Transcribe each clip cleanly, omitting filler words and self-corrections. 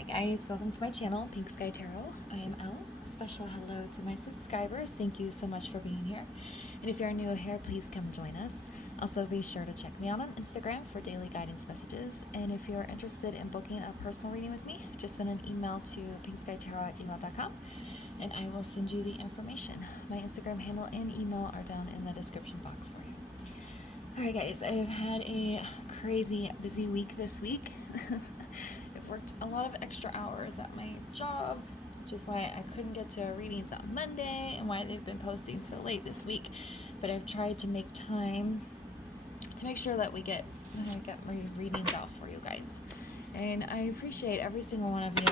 Hi guys, welcome to my channel, Pink Sky Tarot. I am Elle. Special hello to my subscribers. Thank you so much for being here. And if you're new here, please come join us. Also, be sure to check me out on Instagram for daily guidance messages. And if you're interested in booking a personal reading with me, just send an email to pinkskytarot@gmail.com and I will send you the information. My Instagram handle and email are down in the description box for you. Alright guys, I've had a crazy busy week this week. I've worked a lot of extra hours at my job, which is why I couldn't get to readings on Monday and why they've been posting so late this week. But I've tried to make time to make sure that I get my readings out for you guys. And I appreciate every single one of you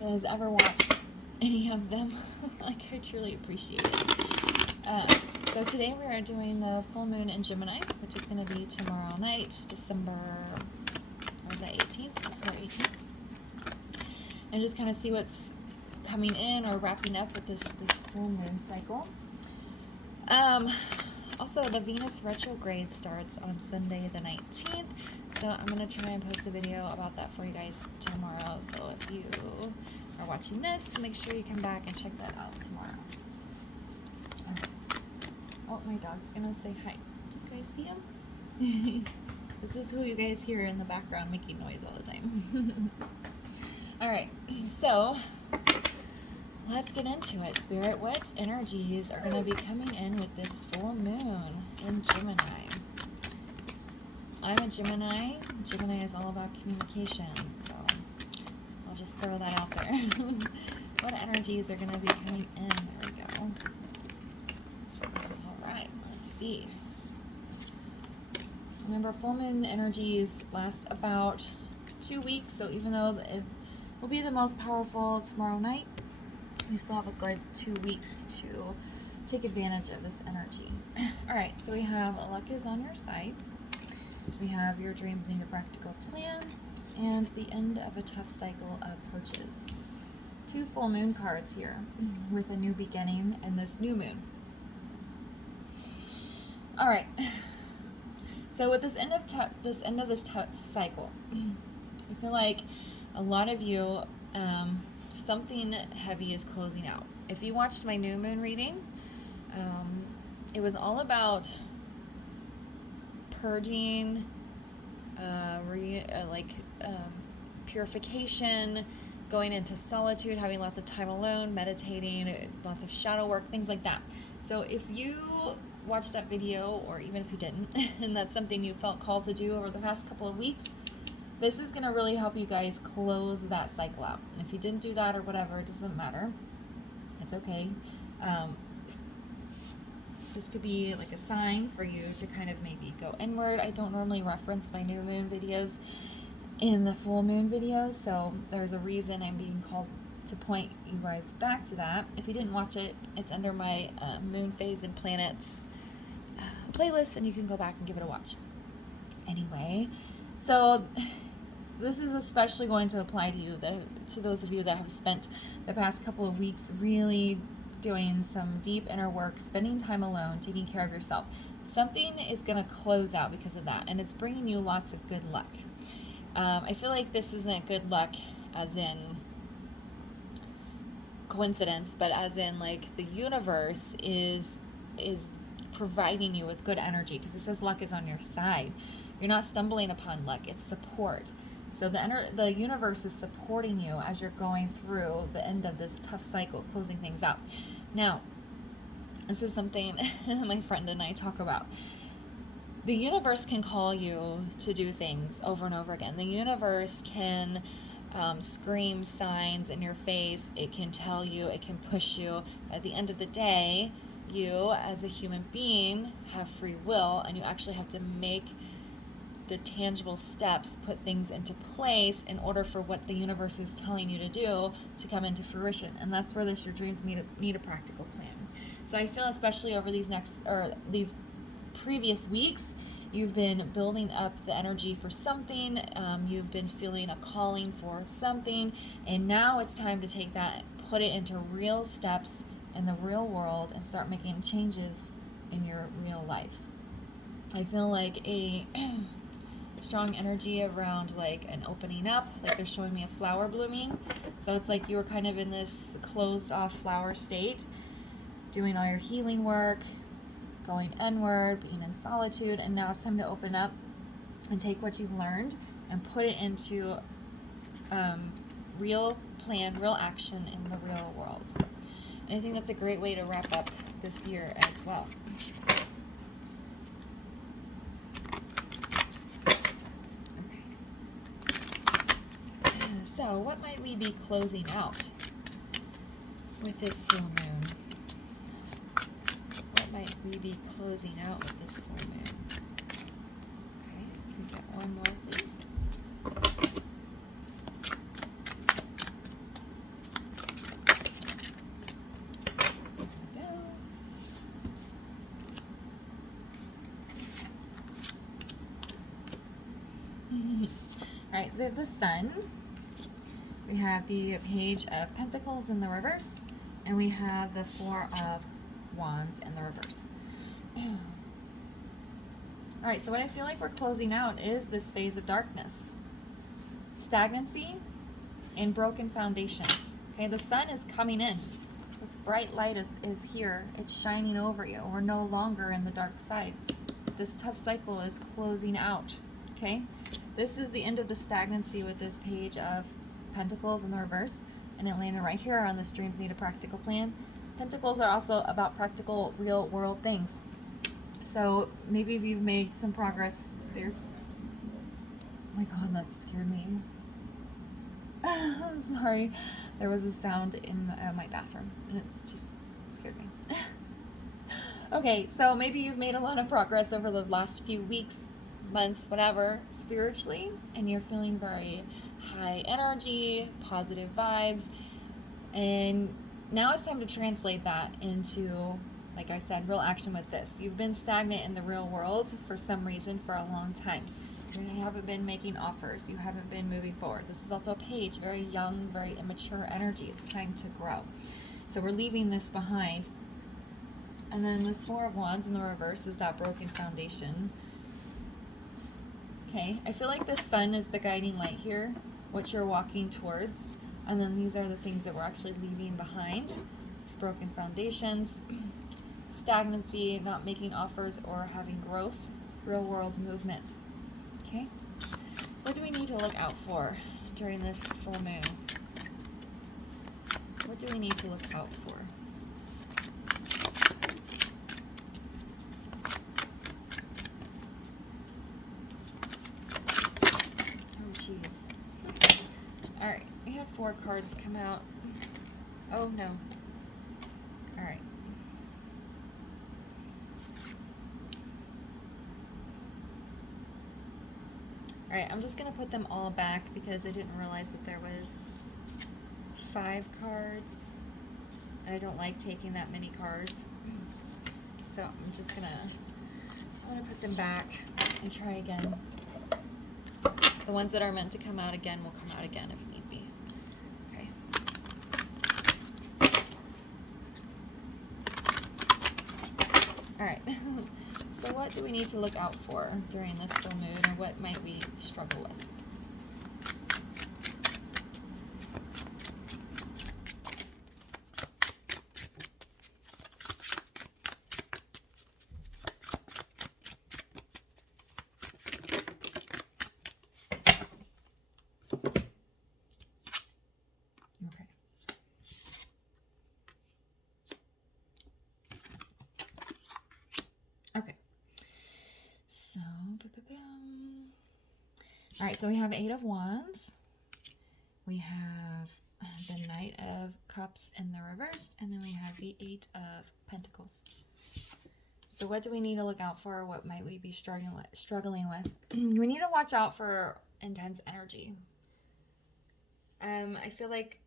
that has ever watched any of them. Like, I truly appreciate it. So today we are doing the full moon in Gemini, which is going to be tomorrow night, December 18th, and just kind of see what's coming in or wrapping up with this full moon cycle. Also, the Venus retrograde starts on Sunday the 19th, so I'm going to try and post a video about that for you guys tomorrow. So if you are watching this, make sure you come back and check that out tomorrow. Oh, my dog's gonna say hi. Do you guys see him? This is who you guys hear in the background making noise all the time. Alright, so let's get into it. Spirit, what energies are going to be coming in with this full moon in Gemini? I'm a Gemini. Gemini is all about communication, so I'll just throw that out there. What energies are going to be coming in? There we go. See. Remember, full moon energies last about 2 weeks, so even though it will be the most powerful tomorrow night, we still have a good 2 weeks to take advantage of this energy. Alright, so we have luck is on your side, we have your dreams need a practical plan, and the end of a tough cycle approaches. 2 full moon cards here with a new beginning and this new moon. All right. So with this end of this tough cycle, I feel like a lot of you, something heavy is closing out. If you watched my new moon reading, it was all about purging, purification, going into solitude, having lots of time alone, meditating, lots of shadow work, things like that. So if you watch that video, or even if you didn't, and that's something you felt called to do over the past couple of weeks, this is going to really help you guys close that cycle out. And if you didn't do that or whatever, it doesn't matter. It's okay. This could be like a sign for you to kind of maybe go inward. I don't normally reference my new moon videos in the full moon videos, so there's a reason I'm being called to point you guys back to that. If you didn't watch it, it's under my moon phase and planets playlist, and you can go back and give it a watch. Anyway, so this is especially going to apply to you, to those of you that have spent the past couple of weeks really doing some deep inner work, spending time alone, taking care of yourself. Something is going to close out because of that, and it's bringing you lots of good luck. I feel like this isn't good luck as in coincidence, but as in like the universe is providing you with good energy, because it says luck is on your side. You're not stumbling upon luck, it's support. So the universe is supporting you as you're going through the end of this tough cycle, closing things out. Now, this is something my friend and I talk about. The universe can call you to do things over and over again. The universe can scream signs in your face. It can tell you, it can push you. At the end of the day, you as a human being have free will, and you actually have to make the tangible steps, put things into place in order for what the universe is telling you to do to come into fruition. And that's where your dreams need a practical plan. So I feel especially over these previous weeks, you've been building up the energy for something, you've been feeling a calling for something, and now it's time to take that, put it into real steps in the real world, and start making changes in your real life. I feel like strong energy around like an opening up, like they're showing me a flower blooming. So it's like you were kind of in this closed off flower state, doing all your healing work, going inward, being in solitude, and now it's time to open up and take what you've learned and put it into real plan, real action in the real world. And I think that's a great way to wrap up this year as well. So what might we be closing out with this full moon? What might we be closing out with this full moon? Okay, can we get one more, please? There we go. All right, so we have the Sun. We have the Page of Pentacles in the reverse, and we have the Four of Wands in the reverse. All right, so what I feel like we're closing out is this phase of darkness, stagnancy, and broken foundations. Okay, the Sun is coming in. This bright light is here. It's shining over you. We're no longer in the dark side. This tough cycle is closing out. Okay, this is the end of the stagnancy with this Page of Pentacles in the reverse, and it landed right here on this Dreams Need a Practical Plan. Pentacles are also about practical, real world things. So maybe if you've made some progress, Spirit. Oh my God, that scared me. I'm sorry. There was a sound in my bathroom, and it's just scared me. Okay, so maybe you've made a lot of progress over the last few weeks, months, whatever, spiritually, and you're feeling very high energy, positive vibes, and now it's time to translate that into, like I said, real action with this. You've been stagnant in the real world for some reason for a long time. You haven't been making offers. You haven't been moving forward. This is also a Page, very young, very immature energy. It's time to grow. So we're leaving this behind. And then this Four of Wands in the reverse is that broken foundation. Okay, I feel like the Sun is the guiding light here, what you're walking towards, and then these are the things that we're actually leaving behind. It's broken foundations, stagnancy, not making offers or having growth, real world movement. Okay, what do we need to look out for during this full moon? What do we need to look out for? Alright, we had 4 cards come out. Oh no. Alright. Alright, I'm just going to put them all back because I didn't realize that there was 5 cards. And I don't like taking that many cards. So I'm just going to put them back and try again. The ones that are meant to come out again will come out again if need be. Okay. All right. So what do we need to look out for during this full moon, or what might we struggle with? All right, so we have 8 of Wands. We have the Knight of Cups in the reverse, and then we have the 8 of Pentacles. So what do we need to look out for? What might we be struggling with? We need to watch out for intense energy. I feel like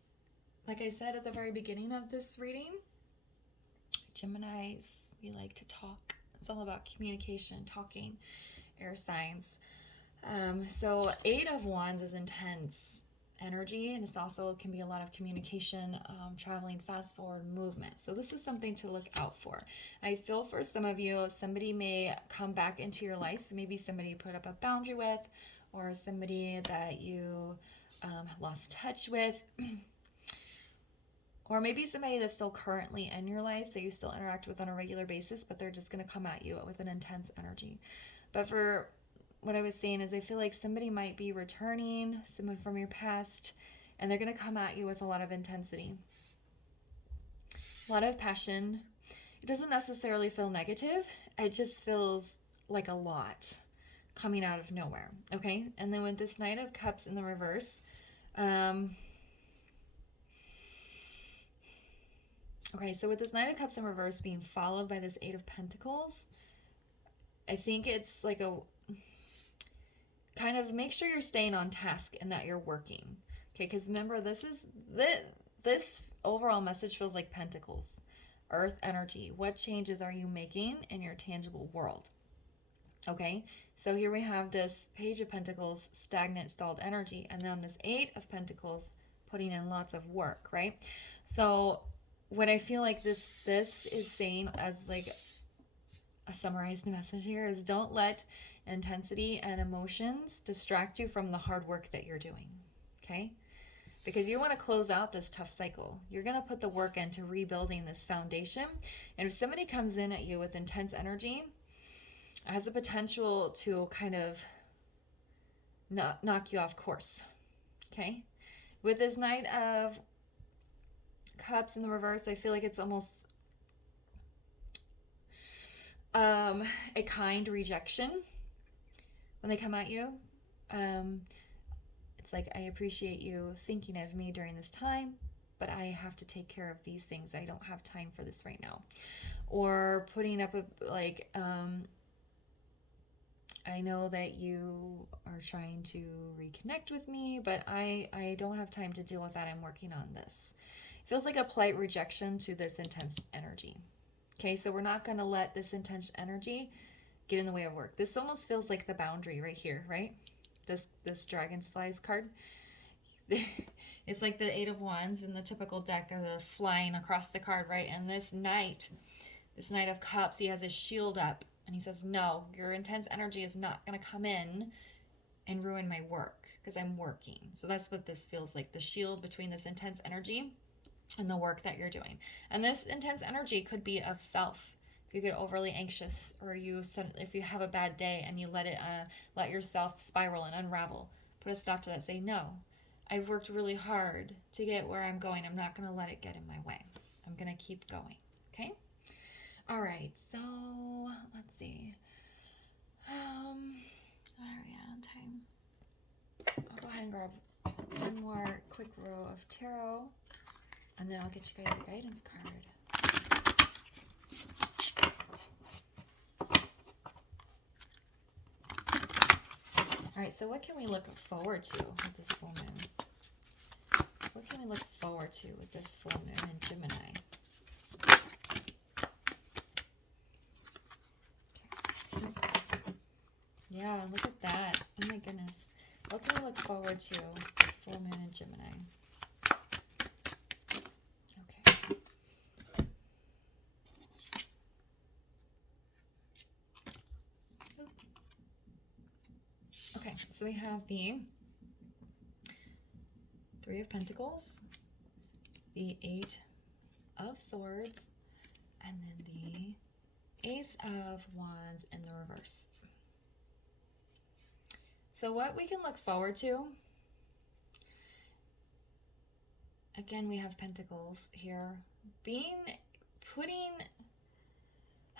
I said at the very beginning of this reading, Geminis, we like to talk. It's all about communication, talking, air signs. So 8 of Wands is intense energy, and it's also can be a lot of communication, traveling, fast forward movement. So this is something to look out for. I feel for some of you, somebody may come back into your life, maybe somebody you put up a boundary with, or somebody that you lost touch with, or maybe somebody that's still currently in your life that you still interact with on a regular basis, but they're just going to come at you with an intense energy. But for what I was saying is I feel like somebody might be returning, someone from your past, and they're going to come at you with a lot of intensity, a lot of passion. It doesn't necessarily feel negative. It just feels like a lot coming out of nowhere, okay? And then with this Knight of Cups in the reverse, okay, so with this Knight of Cups in reverse being followed by this Eight of Pentacles, I think it's like a kind of make sure you're staying on task and that you're working, okay? Because remember, this overall message feels like Pentacles, Earth energy. What changes are you making in your tangible world? Okay, so here we have this Page of Pentacles, stagnant, stalled energy, and then this Eight of Pentacles, putting in lots of work, right? So what I feel like this is saying as like a summarized message here is don't let intensity and emotions distract you from the hard work that you're doing, okay? Because you want to close out this tough cycle. You're going to put the work into rebuilding this foundation. And if somebody comes in at you with intense energy, it has the potential to kind of knock you off course, okay? With this Knight of Cups in the reverse, I feel like it's almost a kind rejection when they come at you. It's like, I appreciate you thinking of me during this time, but I have to take care of these things. I don't have time for this right now. Or putting up a, like, I know that you are trying to reconnect with me, but I don't have time to deal with that. I'm working on this. It feels like a polite rejection to this intense energy. Okay, so we're not going to let this intense energy get in the way of work. This almost feels like the boundary right here, right? This Dragonflies card. It's like the Eight of Wands in the typical deck of the flying across the card, right? And this Knight of Cups, he has his shield up. And he says, no, your intense energy is not going to come in and ruin my work because I'm working. So that's what this feels like, the shield between this intense energy and the work that you're doing. And this intense energy could be of self. If you get overly anxious, or if you have a bad day and you let yourself spiral and unravel, put a stop to that. Say, no, I've worked really hard to get where I'm going. I'm not going to let it get in my way. I'm going to keep going. Okay? All right, so let's see. What are we at on time? I'll go ahead and grab one more quick row of tarot, and then I'll get you guys a guidance card. All right, so what can we look forward to with this full moon? What can we look forward to with this full moon in Gemini? Yeah, look at that. Oh my goodness. What can we look forward to this full moon in Gemini? Okay. Okay, so we have the Three of Pentacles, the Eight of Swords, and then the Ace of Wands in the reverse. So what we can look forward to, again, we have Pentacles here,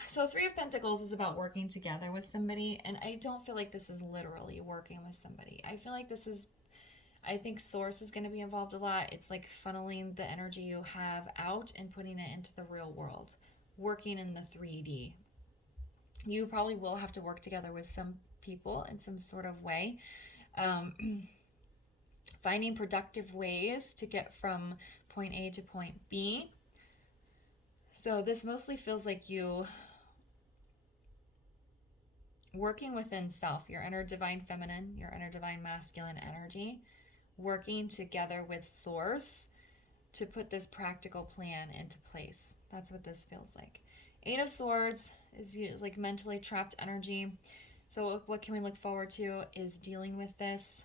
so Three of Pentacles is about working together with somebody, and I don't feel like this is literally working with somebody. I feel like I think Source is going to be involved a lot. It's like funneling the energy you have out and putting it into the real world, working in the 3D. You probably will have to work together with some people in some sort of way, finding productive ways to get from point A to point B. So this mostly feels like you working within self, your inner divine feminine, your inner divine masculine energy, working together with Source to put this practical plan into place. That's what this feels like. Eight of Swords is like mentally trapped energy. So what can we look forward to is dealing with this,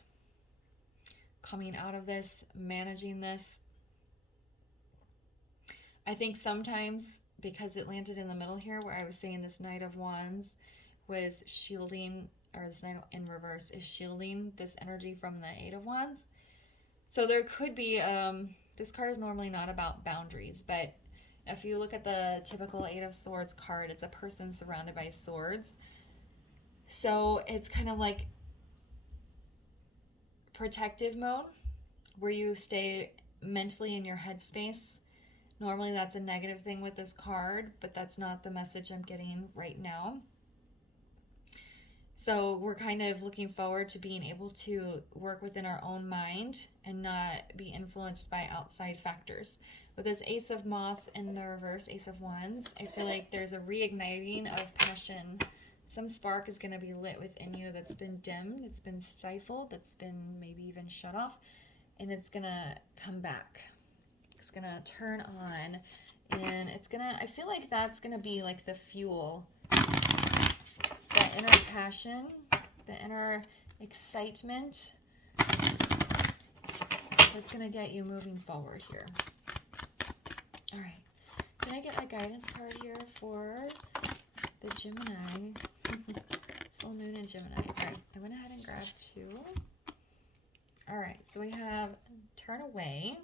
coming out of this, managing this. I think sometimes, because it landed in the middle here where I was saying this Knight of Wands was shielding, or this Knight in reverse is shielding this energy from the Eight of Wands. So there could be, this card is normally not about boundaries, but if you look at the typical Eight of Swords card, it's a person surrounded by swords. So it's kind of like protective mode, where you stay mentally in your headspace. Normally that's a negative thing with this card, but that's not the message I'm getting right now. So we're kind of looking forward to being able to work within our own mind and not be influenced by outside factors. With this Ace of Moss in the reverse, Ace of Wands, I feel like there's a reigniting of passion. Some spark is going to be lit within you that's been dimmed, that's been stifled, that's been maybe even shut off, and it's going to come back. It's going to turn on, and it's going to, I feel like that's going to be like the fuel, that inner passion, the inner excitement that's going to get you moving forward here. All right. Can I get a guidance card here for the Gemini? Full moon in Gemini. All right. I went ahead and grabbed two. All right. So we have turn away.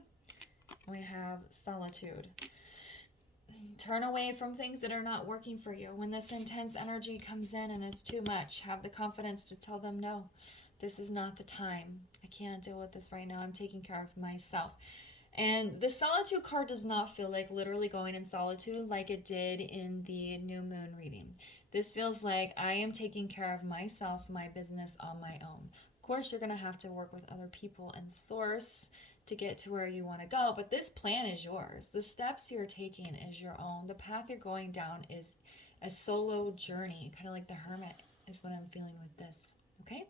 And we have solitude. Turn away from things that are not working for you. When this intense energy comes in and it's too much, have the confidence to tell them, no, this is not the time. I can't deal with this right now. I'm taking care of myself. And the solitude card does not feel like literally going in solitude like it did in the new moon reading. This feels like I am taking care of myself, my business on my own. Of course, you're going to have to work with other people and Source to get to where you want to go, but this plan is yours. The steps you're taking is your own. The path you're going down is a solo journey, kind of like the Hermit is what I'm feeling with this. Okay?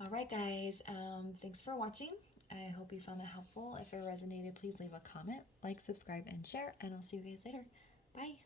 All right, guys. Thanks for watching. I hope you found that helpful. If it resonated, please leave a comment, like, subscribe, and share, and I'll see you guys later. Bye.